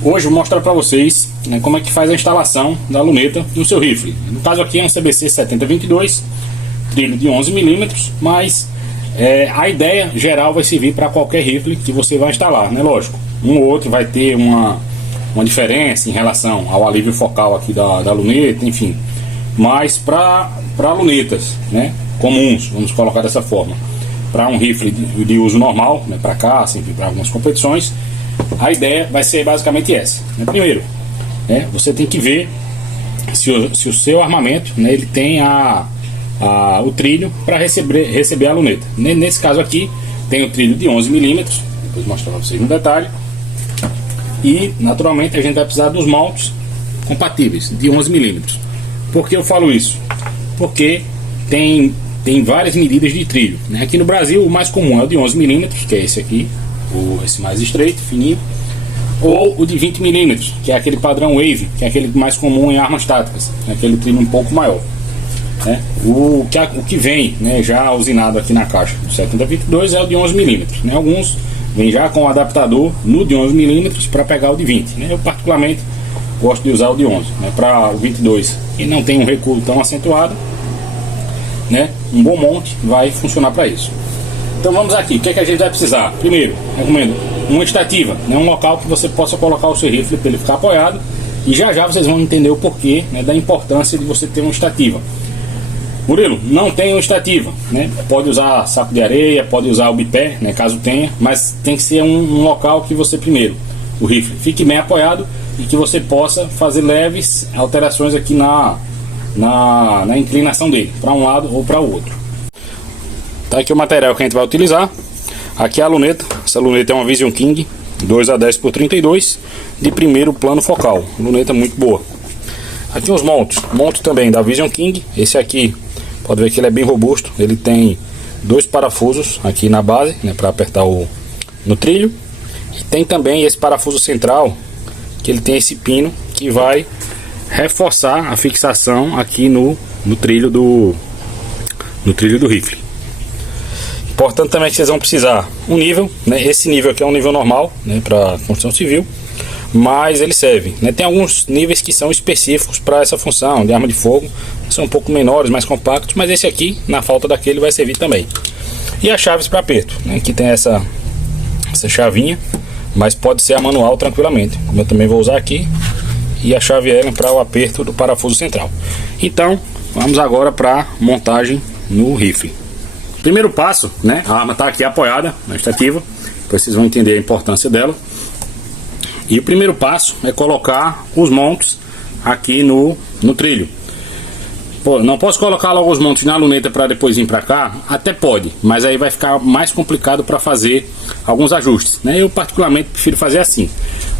Hoje eu vou mostrar para vocês, né, como é que faz a instalação da luneta no seu rifle. No caso aqui é um CBC 7022, trilho de 11 mm, mas a ideia geral vai servir para qualquer rifle que você vai instalar, né? Lógico, um ou outro vai ter uma diferença em relação ao alívio focal aqui da luneta, enfim. Mas para lunetas, né, comuns, vamos colocar dessa forma, para um rifle de uso normal, né, para caça, enfim, para algumas competições, a ideia vai ser basicamente essa, né? Primeiro, né, você tem que ver se o seu armamento, né, ele tem o trilho para receber a luneta. Nesse caso aqui tem o trilho de 11 mm, depois vou mostrar para vocês no detalhe. E naturalmente a gente vai precisar dos mounts compatíveis de 11 mm. Por que eu falo isso? Porque tem várias medidas de trilho, né? Aqui no Brasil o mais comum é o de 11 mm, que é esse aqui, esse mais estreito, fininho, ou o de 20 mm, que é aquele padrão Wave, que é aquele mais comum em armas táticas, aquele trilho um pouco maior, né? O que vem, né, já usinado aqui na caixa do 7022 é o de 11 mm, né? Alguns vem já com o adaptador no de 11 mm para pegar o de 20, né? Eu particularmente gosto de usar o de 11, né? Para o 22 e não tem um recuo tão acentuado, né? Um bom monte vai funcionar para isso. Então vamos aqui, o que é que a gente vai precisar? Primeiro, recomendo uma estativa, né? Um local que você possa colocar o seu rifle para ele ficar apoiado, e já vocês vão entender o porquê, né, da importância de você ter uma estativa. Murilo, não tem uma estativa, né? Pode usar saco de areia, pode usar o bipé, né, caso tenha, mas tem que ser um local que você primeiro, o rifle, fique bem apoiado e que você possa fazer leves alterações aqui na inclinação dele, para um lado ou para o outro. Tá aqui o material que a gente vai utilizar. Aqui é a luneta, essa luneta é uma Vision King 2A10x32 de primeiro plano focal, luneta muito boa. Aqui os montos também da Vision King. Esse aqui, pode ver que ele é bem robusto, ele tem dois parafusos aqui na base, né, para apertar no trilho, e tem também esse parafuso central, que ele tem esse pino que vai reforçar a fixação aqui no trilho do rifle. Importante também que vocês vão precisar um nível, né? Esse nível aqui é um nível normal, né, para construção civil, mas ele serve, né? Tem alguns níveis que são específicos para essa função de arma de fogo, são um pouco menores, mais compactos, mas esse aqui, na falta daquele, vai servir também. E as chaves para aperto, né? Aqui tem essa chavinha, mas pode ser a manual tranquilamente, como eu também vou usar aqui, e a chave Allen para o aperto do parafuso central. Então vamos agora para a montagem no rifle. Primeiro passo, né? A arma está aqui apoiada na estativa, depois vocês vão entender a importância dela. E o primeiro passo é colocar os montes aqui no trilho. Pô, não posso colocar logo os montes na luneta para depois vir para cá? Até pode, mas aí vai ficar mais complicado para fazer alguns ajustes, né? Eu particularmente prefiro fazer assim,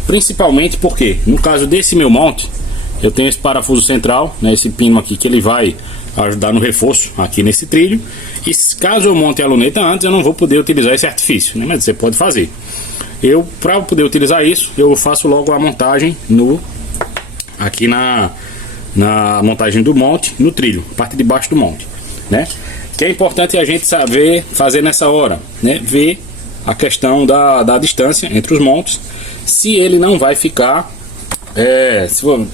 principalmente porque no caso desse meu monte eu tenho esse parafuso central, né, esse pino aqui que ele vai ajudar no reforço aqui nesse trilho, e caso eu monte a luneta antes eu não vou poder utilizar esse artifício, né? Mas você pode fazer. Para poder utilizar isso, eu faço logo a montagem aqui na montagem do monte no trilho, parte de baixo do monte, né? Que é importante a gente saber fazer nessa hora, né? Ver a questão da distância entre os montes, se ele não vai ficar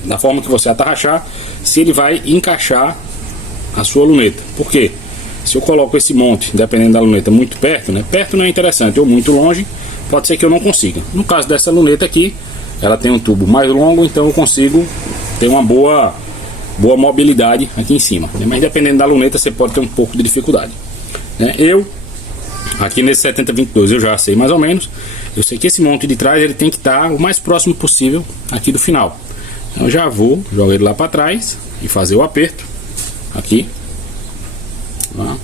da forma que você atarrachar, se ele vai encaixar a sua luneta. Por quê? Se eu coloco esse monte, dependendo da luneta, muito perto, né? Perto não é interessante, ou muito longe, pode ser que eu não consiga. No caso dessa luneta aqui, ela tem um tubo mais longo, então eu consigo ter uma boa mobilidade aqui em cima, né? Mas dependendo da luneta você pode ter um pouco de dificuldade, né? Aqui nesse 7022 eu já sei mais ou menos. Eu sei que esse monte de trás ele tem que estar o mais próximo possível aqui do final. Então eu já vou jogar ele lá para trás e fazer o aperto aqui, tá?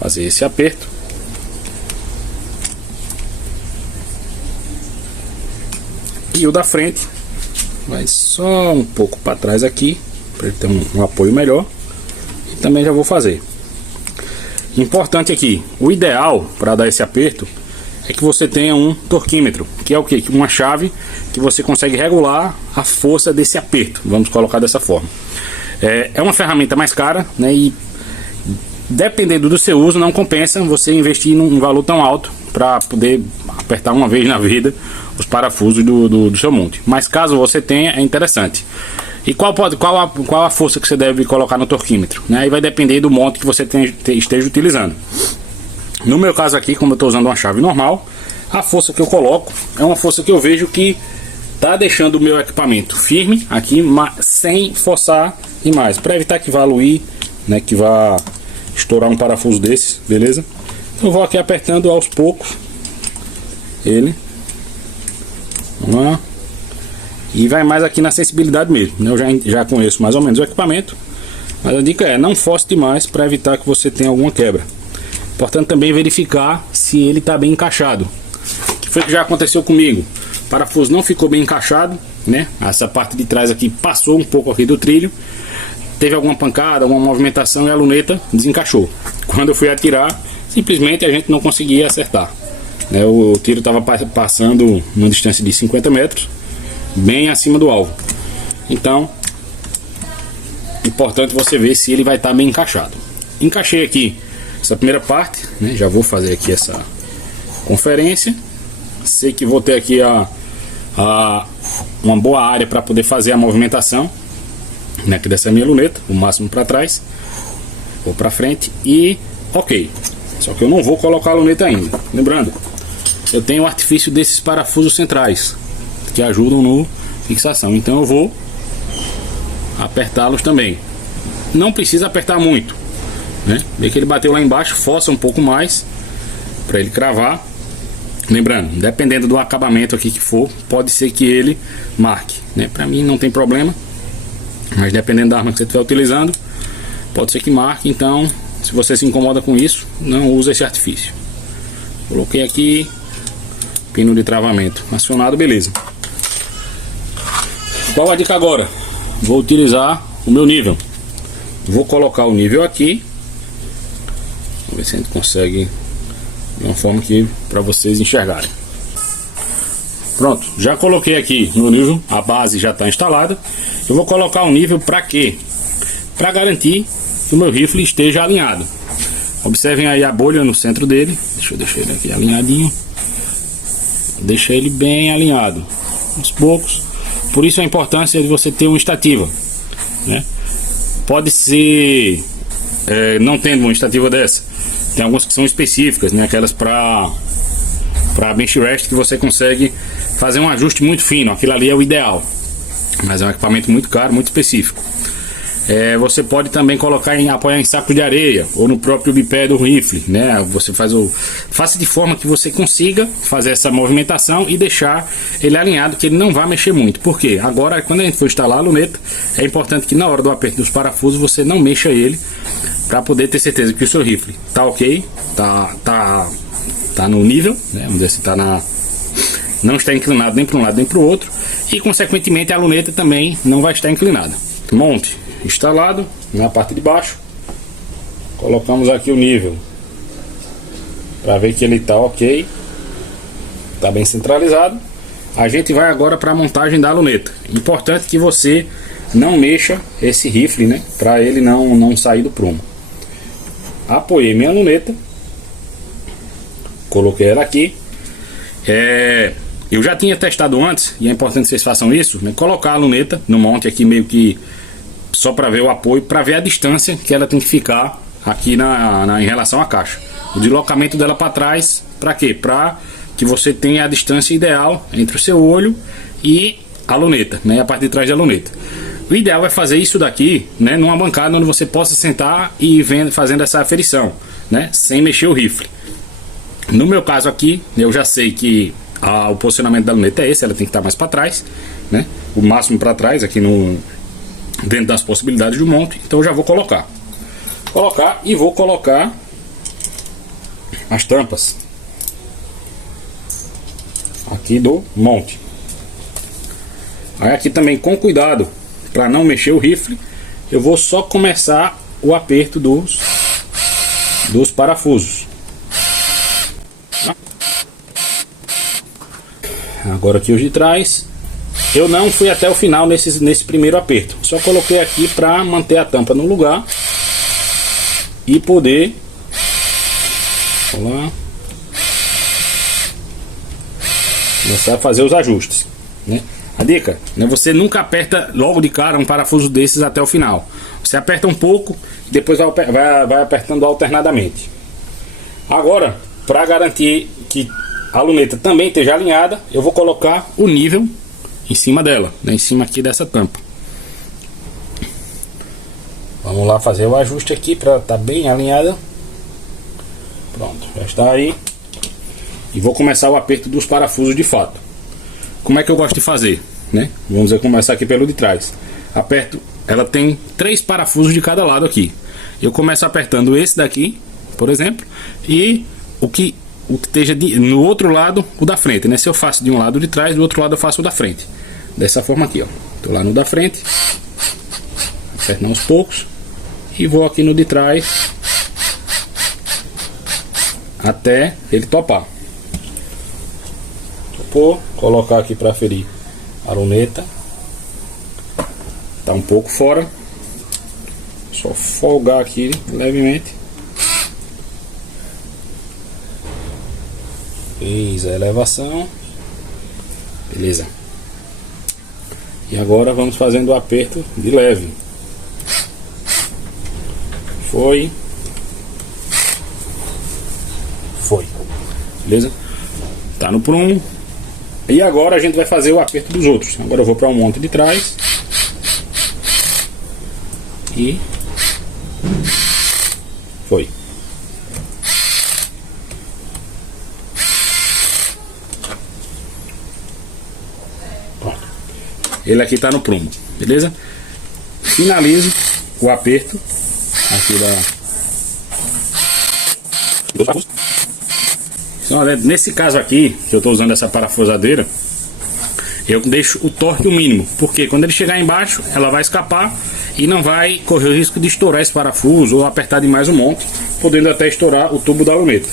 Fazer esse aperto. E o da frente vai só um pouco para trás aqui, para ele ter um apoio melhor. E também já vou fazer. Importante aqui, o ideal para dar esse aperto é que você tenha um torquímetro, que é o que? Uma chave que você consegue regular a força desse aperto, vamos colocar dessa forma. É uma ferramenta mais cara, né? E dependendo do seu uso não compensa você investir num valor tão alto para poder apertar uma vez na vida os parafusos do seu monte. Mas caso você tenha, é interessante. E qual a força que você deve colocar no torquímetro, né? Aí vai depender do monte que você esteja utilizando. No meu caso aqui, como eu estou usando uma chave normal, a força que eu coloco é uma força que eu vejo que tá deixando o meu equipamento firme aqui, mas sem forçar demais, para evitar que vá aluir, né, que vá estourar um parafuso desses, beleza? Então eu vou aqui apertando aos poucos ele, vamos lá, e vai mais aqui na sensibilidade mesmo, né? Eu já conheço mais ou menos o equipamento, mas a dica é não force demais para evitar que você tenha alguma quebra. Importante também verificar se ele está bem encaixado. O que foi que já aconteceu comigo? O parafuso não ficou bem encaixado, né? Essa parte de trás aqui passou um pouco aqui do trilho, teve alguma pancada, alguma movimentação e a luneta desencaixou. Quando eu fui atirar, simplesmente a gente não conseguia acertar, né? O tiro estava passando numa distância de 50 metros, bem acima do alvo. Então, importante você ver se ele vai estar bem encaixado. Encaixei aqui essa primeira parte, né? Já vou fazer aqui essa conferência. Sei que vou ter aqui uma boa área para poder fazer a movimentação, né, aqui dessa minha luneta, o máximo para trás ou para frente, e ok. Só que eu não vou colocar a luneta ainda. Lembrando, eu tenho o artifício desses parafusos centrais que ajudam no fixação, então eu vou apertá-los também. Não precisa apertar muito, né? Vê que ele bateu lá embaixo, força um pouco mais para ele cravar. Lembrando, dependendo do acabamento aqui que for, pode ser que ele marque, né? Para mim não tem problema, mas dependendo da arma que você estiver utilizando, pode ser que marque. Então, se você se incomoda com isso, não use esse artifício. Coloquei aqui, pino de travamento acionado, beleza. Qual a dica agora? Vou utilizar o meu nível. Vou colocar o nível aqui. Vamos ver se a gente consegue de uma forma que para vocês enxergarem. Pronto, já coloquei aqui no nível, a base já está instalada. Eu vou colocar o nível para quê? Para garantir que o meu rifle esteja alinhado. Observem aí a bolha no centro dele. Deixa eu deixar ele aqui alinhadinho. Deixa ele bem alinhado, aos poucos. Por isso a importância de você ter uma estativa, né? Pode ser, não tendo uma estativa dessa, tem algumas que são específicas, né? Aquelas para bench rest, que você consegue fazer um ajuste muito fino. Aquilo ali é o ideal, mas é um equipamento muito caro, muito específico. Você pode também apoiar em saco de areia ou no próprio bipé do rifle, né? Você faça de forma que você consiga fazer essa movimentação e deixar ele alinhado, que ele não vai mexer muito. Porque agora, quando a gente for instalar a luneta, é importante que na hora do aperto dos parafusos você não mexa ele, para poder ter certeza que o seu rifle tá ok, tá no nível, né? Vamos ver se não está inclinado nem para um lado nem para o outro, e consequentemente a luneta também não vai estar inclinada. Monte instalado na parte de baixo, colocamos aqui o nível para ver que ele está ok, está bem centralizado. A gente vai agora para a montagem da luneta. Importante que você não mexa esse rifle, né, para ele não sair do prumo. Apoiei minha luneta, coloquei ela aqui. Eu já tinha testado antes, e é importante que vocês façam isso, né, colocar a luneta no monte aqui meio que só para ver o apoio, para ver a distância que ela tem que ficar aqui em relação à caixa. O deslocamento dela para trás, para quê? Para que você tenha a distância ideal entre o seu olho e a luneta, né, a parte de trás da luneta. O ideal é fazer isso daqui, né, numa bancada onde você possa sentar e fazendo essa aferição, né, sem mexer o rifle. No meu caso aqui, eu já sei que o posicionamento da luneta é esse, ela tem que estar mais para trás, né, o máximo para trás aqui dentro das possibilidades do monte. Então eu já vou colocar e vou colocar as tampas aqui do monte. Aí aqui também, com cuidado para não mexer o rifle, eu vou só começar o aperto dos parafusos. Agora aqui os de trás, eu não fui até o final nesse primeiro aperto, só coloquei aqui para manter a tampa no lugar e poder começar a fazer os ajustes, né? A dica, né, você nunca aperta logo de cara um parafuso desses até o final. Você aperta um pouco, depois vai apertando alternadamente. Agora, para garantir que a luneta também esteja alinhada, eu vou colocar o nível em cima dela, né, em cima aqui dessa tampa. Vamos lá fazer o ajuste aqui para estar bem alinhada. Pronto, já está aí. E vou começar o aperto dos parafusos de fato. Como é que eu gosto de fazer, né? Vamos começar aqui pelo de trás. Aperto, ela tem 3 parafusos de cada lado aqui. Eu começo apertando esse daqui, por exemplo, e o que esteja no outro lado, o da frente, né? Se eu faço de um lado de trás, do outro lado eu faço o da frente. Dessa forma aqui, ó. Tô lá no da frente, aperto aos poucos e vou aqui no de trás até ele topar. Topou, colocar aqui para aferir a luneta. Tá um pouco fora, só folgar aqui levemente. Fiz a elevação, beleza. E agora vamos fazendo o aperto de leve. Foi, beleza? Tá no prumo. E agora a gente vai fazer o aperto dos outros. Agora eu vou para um monte de trás e foi. Pronto. Ele aqui tá no prumo, beleza? Finalizo o aperto aqui então, olha, nesse caso aqui que eu estou usando essa parafusadeira, eu deixo o torque o mínimo, porque quando ele chegar embaixo ela vai escapar e não vai correr o risco de estourar esse parafuso ou apertar demais o monte, podendo até estourar o tubo da luneta.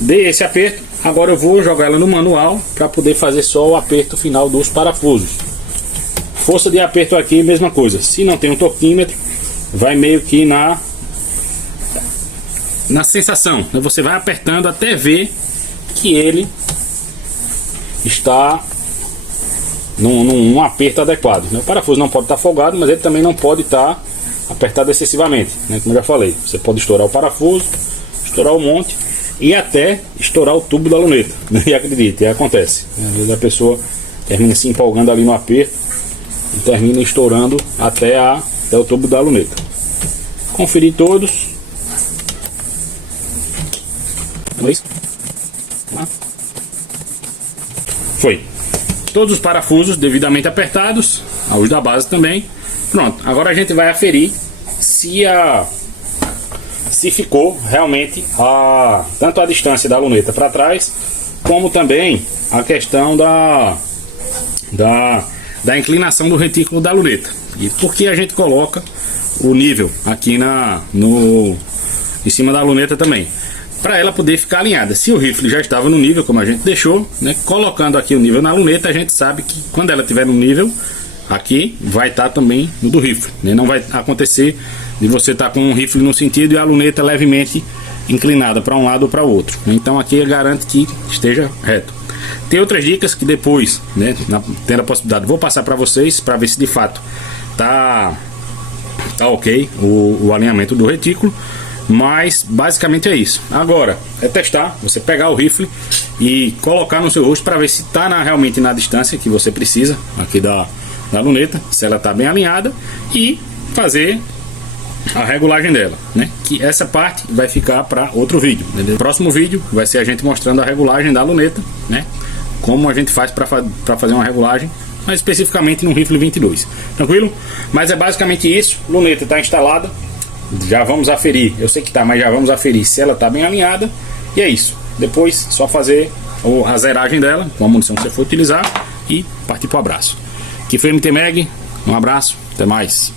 Dei esse aperto, agora eu vou jogar ela no manual para poder fazer só o aperto final dos parafusos. Força de aperto aqui, mesma coisa. Se não tem um torquímetro, vai meio que na sensação, né? Você vai apertando até ver que ele está num aperto adequado, né? O parafuso não pode estar folgado, mas ele também não pode estar apertado excessivamente, né? Como eu já falei, você pode estourar o parafuso, estourar o monte e até estourar o tubo da luneta, né? E acredite, acontece, né? Às vezes a pessoa termina se empolgando ali no aperto e termina estourando até o tubo da luneta. Conferir todos. Foi. Todos os parafusos devidamente apertados, os da base também. Pronto, agora a gente vai aferir se ficou realmente tanto a distância da luneta para trás, como também a questão da inclinação do retículo da luneta. E por que a gente coloca o nível aqui em cima da luneta também? Para ela poder ficar alinhada. Se o rifle já estava no nível, como a gente deixou, né, colocando aqui o nível na luneta, a gente sabe que quando ela estiver no nível, aqui vai estar também no do rifle, né? Não vai acontecer de você estar com um rifle no sentido e a luneta levemente inclinada para um lado ou para o outro. Então aqui garante que esteja reto. Tem outras dicas que depois, né, tendo a possibilidade, vou passar para vocês para ver se de fato tá ok o alinhamento do retículo. Mas basicamente é isso. Agora é testar, você pegar o rifle e colocar no seu rosto para ver se está realmente na distância que você precisa aqui da luneta, se ela está bem alinhada, e fazer a regulagem dela, né? Que essa parte vai ficar para outro vídeo. Entendeu? O próximo vídeo vai ser a gente mostrando a regulagem da luneta, né? Como a gente faz para fazer uma regulagem, mas especificamente no rifle 22. Tranquilo? Mas é basicamente isso. Luneta está instalada. Já vamos aferir, eu sei que tá, mas já vamos aferir se ela tá bem alinhada. E é isso, depois só fazer a zeragem dela com a munição que você for utilizar e partir pro abraço. Aqui foi MT Mag, um abraço, até mais.